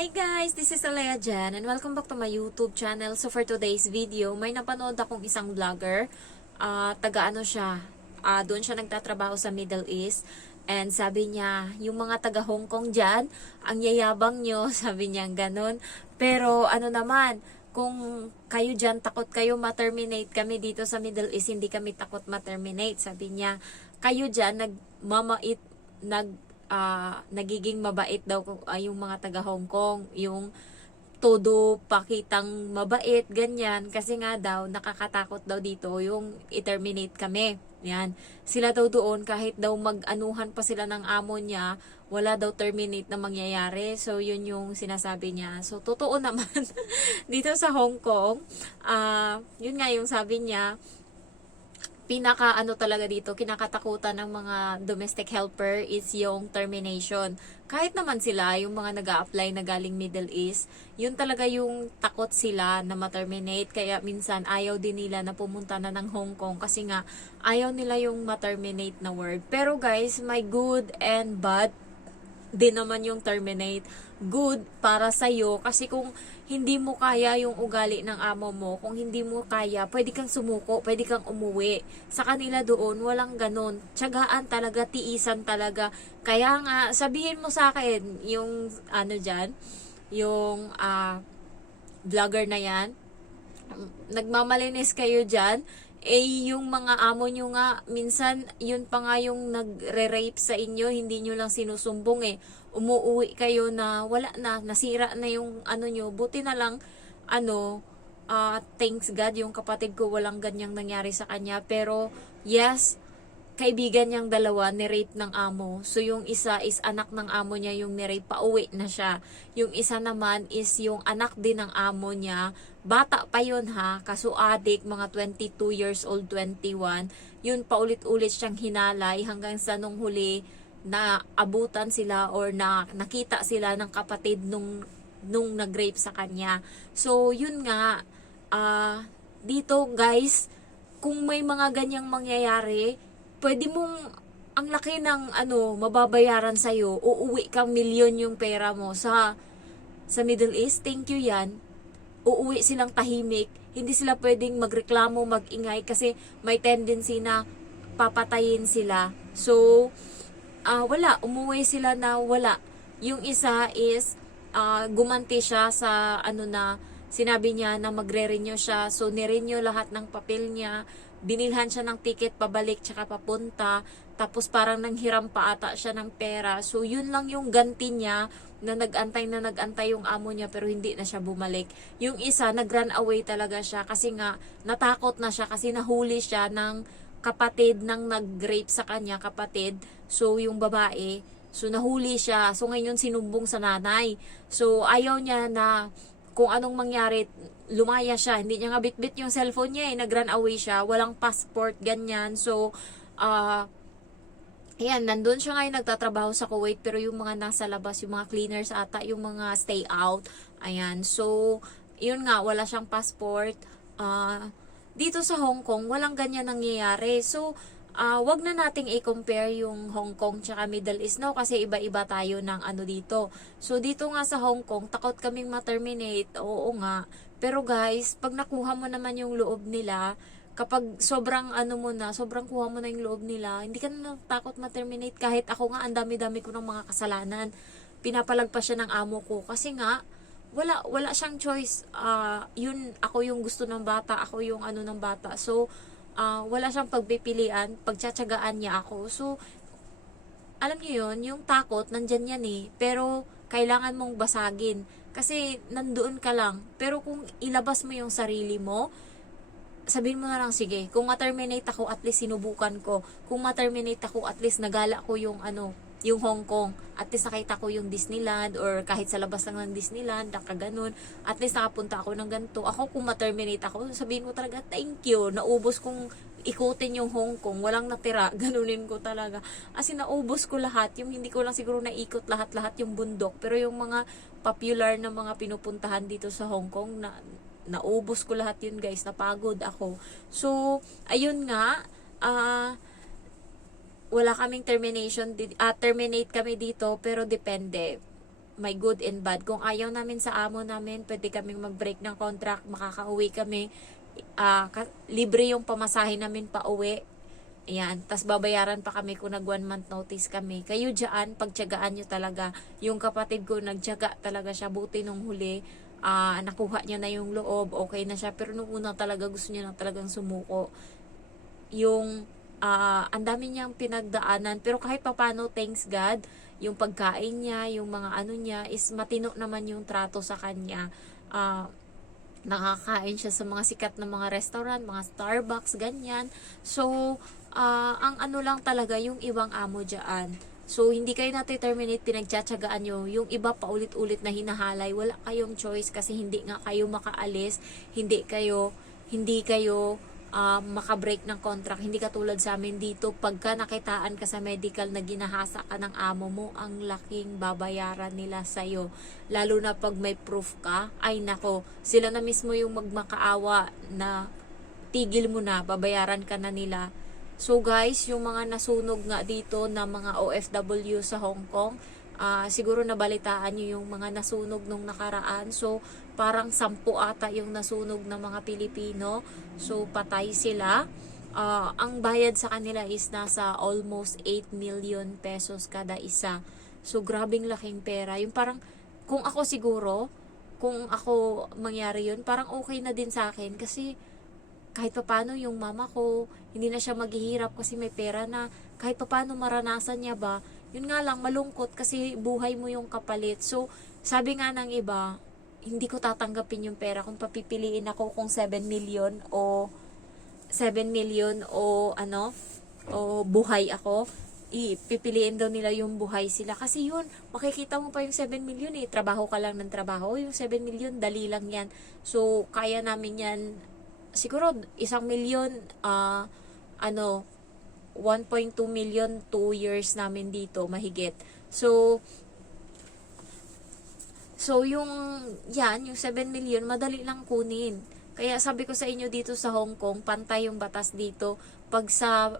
Hi guys! This is Alea Jan and welcome back to my YouTube channel. So for today's video, may napanood akong isang vlogger. Taga-ano siya, doon siya nagtatrabaho sa Middle East. And sabi niya, yung mga taga Hong Kong dyan, ang yayabang nyo, sabi niya ganun. Pero ano naman, kung kayo dyan takot kayo ma-terminate, kami dito sa Middle East, hindi kami takot ma-terminate. Sabi niya, kayo dyan nagiging mabait daw yung mga taga Hong Kong, yung todo pakitang mabait, ganyan, kasi nga daw nakakatakot daw dito yung i-terminate kami. Yan. Sila daw doon kahit daw mag-anuhan pa sila ng amo niya, wala daw terminate na mangyayari. So yun yung sinasabi niya. So totoo naman dito sa Hong Kong, yun nga yung sabi niya, pinaka ano talaga dito, kinakatakutan ng mga domestic helper is yung termination. Kahit naman sila, yung mga nag-a-apply na galing Middle East, yun talaga yung takot sila na ma-terminate. Kaya minsan ayaw din nila na pumunta na ng Hong Kong kasi nga ayaw nila yung ma-terminate na word. Pero guys, may good and bad din naman yung terminate. Good para sa'yo kasi kung hindi mo kaya yung ugali ng amo mo, kung hindi mo kaya, pwede kang sumuko, pwede kang umuwi. Sa kanila doon, walang ganun. Tiyagaan talaga, tiisan talaga. Kaya nga, sabihin mo sa akin, yung ano dyan, yung vlogger na yan, nagmamalinis kayo dyan, yung mga amo nyo nga, minsan, yun pa nga yung nagre-rape sa inyo, hindi nyo lang sinusumbong umuwi kayo na wala na, nasira na yung ano nyo, buti na lang, thanks God, yung kapatid ko walang ganyang nangyari sa kanya, pero, yes, kaibigan niyang dalawa, ni-rape ng amo. So, yung isa is anak ng amo niya, yung ni-rape, pauwi na siya. Yung isa naman is yung anak din ng amo niya, bata pa yun ha, kaso adik, mga 22 years old, 21, yun paulit-ulit siyang hinalay hanggang sa nung huli, na abutan sila or na nakita sila ng kapatid nung nag-rape sa kanya. So, yun nga, dito guys, kung may mga ganyang mangyayari, pwede mong, ang laki ng mababayaran sa'yo, uuwi kang milyon yung pera mo sa Middle East, thank you yan. Uuwi silang tahimik, hindi sila pwedeng magreklamo, magingay, kasi may tendency na papatayin sila. So, wala, umuwi sila na wala. Yung isa is, gumanti siya sa na, sinabi niya na magre-renew siya. So, nirenew lahat ng papel niya. Binilhan siya ng ticket pabalik tsaka papunta. Tapos parang nanghiram pa ata siya ng pera. So, yun lang yung ganti niya na nag-antay yung amo niya pero hindi na siya bumalik. Yung isa, nag-run away talaga siya kasi nga natakot na siya kasi nahuli siya ng kapatid ng nag-rape sa kanya, kapatid. So, yung babae, so nahuli siya. So, ngayon sinumbong sa nanay. So, ayaw niya na kung anong mangyari, lumaya siya. Hindi niya nga bitbit yung cellphone niya nag-run away siya. Walang passport, ganyan. So, ayan, nandun siya ngayon nagtatrabaho sa Kuwait pero yung mga nasa labas, yung mga cleaners ata, yung mga stay out. Ayan, so, yun nga, wala siyang passport. Dito sa Hong Kong, walang ganyan nangyayari. So, wag na nating i-compare yung Hong Kong tsaka Middle East no kasi iba-iba tayo ng dito. So, dito nga sa Hong Kong, takot kaming ma-terminate. Oo nga. Pero guys, pag nakuha mo naman yung loob nila, kapag sobrang sobrang kuha mo na yung loob nila, hindi ka na takot ma-terminate. Kahit ako nga, ang dami-dami ko ng mga kasalanan. Pinapalagpas siya ng amo ko. Kasi nga, wala siyang choice. Yun, ako yung gusto ng bata, ako yung ng bata. So, wala siyang pagpipilian, pagtsatsagaan niya ako. So, alam niyo yun, yung takot, nandyan yan pero, kailangan mong basagin. Kasi, nandoon ka lang. Pero kung ilabas mo yung sarili mo, sabihin mo na lang, sige, kung ma-terminate ako, at least sinubukan ko. Kung ma-terminate ako, at least nagala ko yung yung Hong Kong. At least nakita ko yung Disneyland or kahit sa labas lang ng Disneyland, nakaganon. At least nakapunta ako ng ganito. Ako kung ma-terminate ako, sabihin ko talaga, thank you. Naubos kong ikutin yung Hong Kong. Walang natira. Ganunin ko talaga. As in, naubos ko lahat. Yung hindi ko lang siguro naikot lahat-lahat yung bundok. Pero yung mga popular na mga pinupuntahan dito sa Hong Kong, naubos ko lahat yun guys. Napagod ako. So, ayun nga, wala kaming terminate kami dito pero depende may good and bad. Kung ayaw namin sa amo namin, pwede kaming mag-break ng contract, makakauwi kami. Libre yung pamasahe namin pa uwi. Ayan, tas babayaran pa kami kung nag 1 month notice kami. Kayo dyan, pagtyagaan nyo talaga. Yung kapatid ko, nagtyaga talaga siya. Buti nung huli, nakuha niya na yung loob, okay na siya. Pero nung una talaga, gusto niya na talagang sumuko. Yung, ang dami niyang pinagdaanan. Pero kahit papano, thanks God, yung pagkain niya, yung mga ano niya, is matino naman yung trato sa kanya. Nakakain siya sa mga sikat na mga restaurant, mga Starbucks, ganyan. So, ang ano lang talaga, yung ibang amo dyan. So, hindi kayo na-terminate, pinagtsatsagaan nyo. Yung iba paulit-ulit na hinahalay, wala kayong choice kasi hindi nga kayo makaalis, hindi kayo makabreak ng contract. Hindi katulad sa amin dito, pagka nakitaan ka sa medical na ginahasa ka ng amo mo, ang laking babayaran nila sa'yo. Lalo na pag may proof ka, ay nako, sila na mismo yung magmakaawa na tigil mo na, babayaran ka na nila. So guys, yung mga nasunog nga dito na mga OFW sa Hong Kong, siguro nabalitaan nyo yung mga nasunog nung nakaraan. So parang 10 ata yung nasunog na mga Pilipino. So patay sila. Ang bayad sa kanila is nasa almost 8 million pesos kada isa. So grabing laking pera. Yung parang kung ako siguro, kung ako mangyari yun, parang okay na din sa akin kasi kahit papano yung mama ko, hindi na siya maghihirap kasi may pera na. Kahit papano maranasan niya ba, yun nga lang, malungkot kasi buhay mo yung kapalit. So, sabi nga ng iba, hindi ko tatanggapin yung pera kung papipiliin ako kung 7 million o ano, o buhay ako. Pipiliin daw nila yung buhay sila. Kasi yun, makikita mo pa yung 7 million eh. Trabaho ka lang ng trabaho. Yung 7 million, dali lang yan. So, kaya namin yan siguro 1 million 1.2 million 2 years namin dito mahigit. So yung 7 million madali lang kunin. Kaya sabi ko sa inyo dito sa Hong Kong, pantay yung batas dito. Pag sa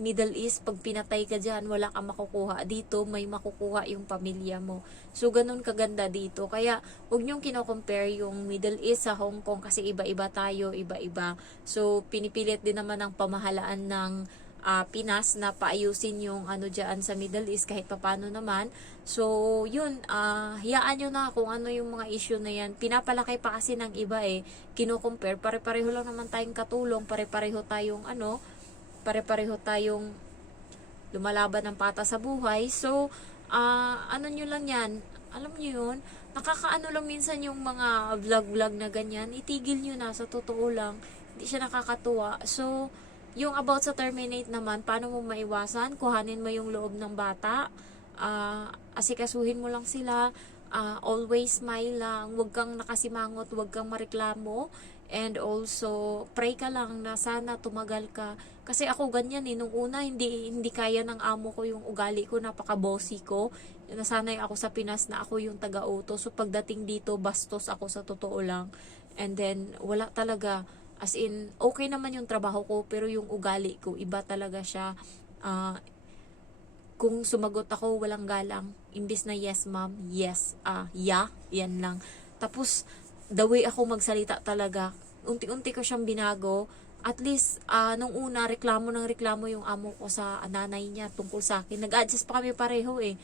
Middle East, pag pinatay ka dyan, wala kang makukuha. Dito, may makukuha yung pamilya mo. So, ganun kaganda dito. Kaya, huwag nyong kino-compare yung Middle East sa Hong Kong kasi iba-iba tayo, iba-iba. So, pinipilit din naman ang pamahalaan ng Pinas na paayusin yung ano dyan sa Middle East kahit papano naman. So, yun, hiyaan nyo na kung ano yung mga issue na yan. Pinapalaki pa kasi ng iba eh. Kino-compare, pare-pareho lang naman tayong katulong, pare-pareho tayong lumalaban ng pata sa buhay. So, ano nyo lang yan, alam nyo yun, nakakaano lang minsan yung mga vlog-vlog na ganyan, itigil nyo na, sa totoo lang, hindi siya nakakatuwa. So, yung about sa terminate naman, paano mo maiwasan? Kuhanin mo yung loob ng bata, asikasuhin mo lang sila, always smile lang, huwag kang nakasimangot, huwag kang mareklamo, and also pray ka lang na sana tumagal ka. Kasi ako ganyan eh, nung una hindi kaya ng amo ko yung ugali ko, napaka-bossy ko. Nasanay ako sa Pinas na ako yung taga-uto. So pagdating dito, bastos ako sa totoo lang. And then wala talaga, as in okay naman yung trabaho ko, pero yung ugali ko iba talaga siya. Kung sumagot ako, walang galang. Imbis na yes ma'am, yes, yeah, yan lang. Tapos the way ako magsalita talaga, unti-unti ko siyang binago. At least, nung una, reklamo yung amo ko sa nanay niya tungkol sa akin. Nag-adjust pa kami pareho eh.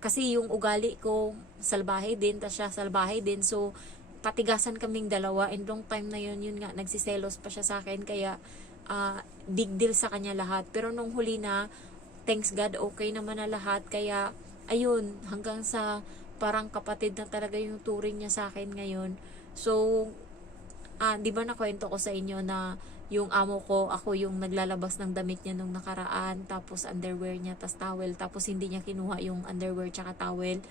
Kasi yung ugali ko, salbahe din, tas siya salbahe din. So, patigasan kaming dalawa. And long time na yun nga, nagsiselos pa siya sa akin. Kaya, big deal sa kanya lahat. Pero nung huli na, thanks God, okay naman na lahat. Kaya, ayun, hanggang sa parang kapatid na talaga yung turing niya sa akin ngayon. So, di ba nakwento ko sa inyo na yung amo ko, ako yung naglalabas ng damit niya nung nakaraan, tapos underwear niya, tas towel, tapos hindi niya kinuha yung underwear tsaka towel,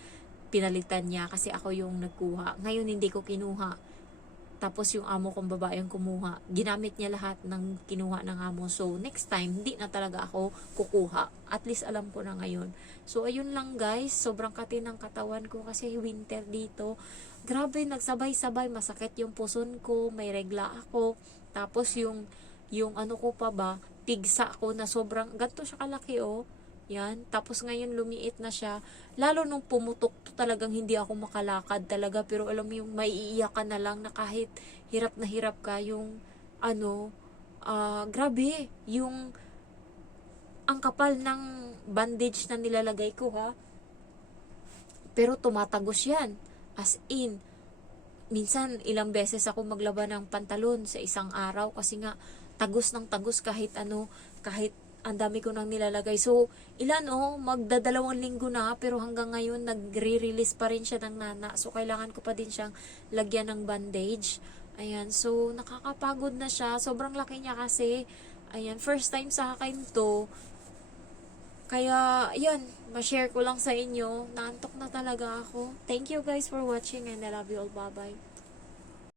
pinalitan niya kasi ako yung nagkuha. Ngayon hindi ko kinuha. Tapos yung amo kong babae yung kumuha. Ginamit niya lahat ng kinuha ng amo. So, next time, hindi na talaga ako kukuha. At least alam ko na ngayon. So, ayun lang guys. Sobrang kati ng katawan ko kasi winter dito. Grabe, nagsabay-sabay. Masakit yung puson ko. May regla ako. Tapos yung ano ko pa ba, pigsa ko na sobrang, ganito siya kalaki oh. Yan. Tapos ngayon lumiit na siya. Lalo nung pumutok to, talagang hindi ako makalakad talaga. Pero alam mo yung maiiyak ka na lang na kahit hirap na hirap ka, yung ano, grabe, yung ang kapal ng bandage na nilalagay ko ha. Pero tumatagos yan. As in, minsan ilang beses ako maglaba ng pantalon sa isang araw kasi nga tagos ng tagos kahit ano, kahit ang dami ko nang nilalagay. So, magdadalawang linggo na pero hanggang ngayon nagre-release pa rin siya ng nana. So, kailangan ko pa din siyang lagyan ng bandage. Ayan, so nakakapagod na siya. Sobrang laki niya kasi. Ayan, first time sa akin to. Kaya, yan, ma-share ko lang sa inyo. Naantok na talaga ako. Thank you guys for watching and I love you all. Bye-bye.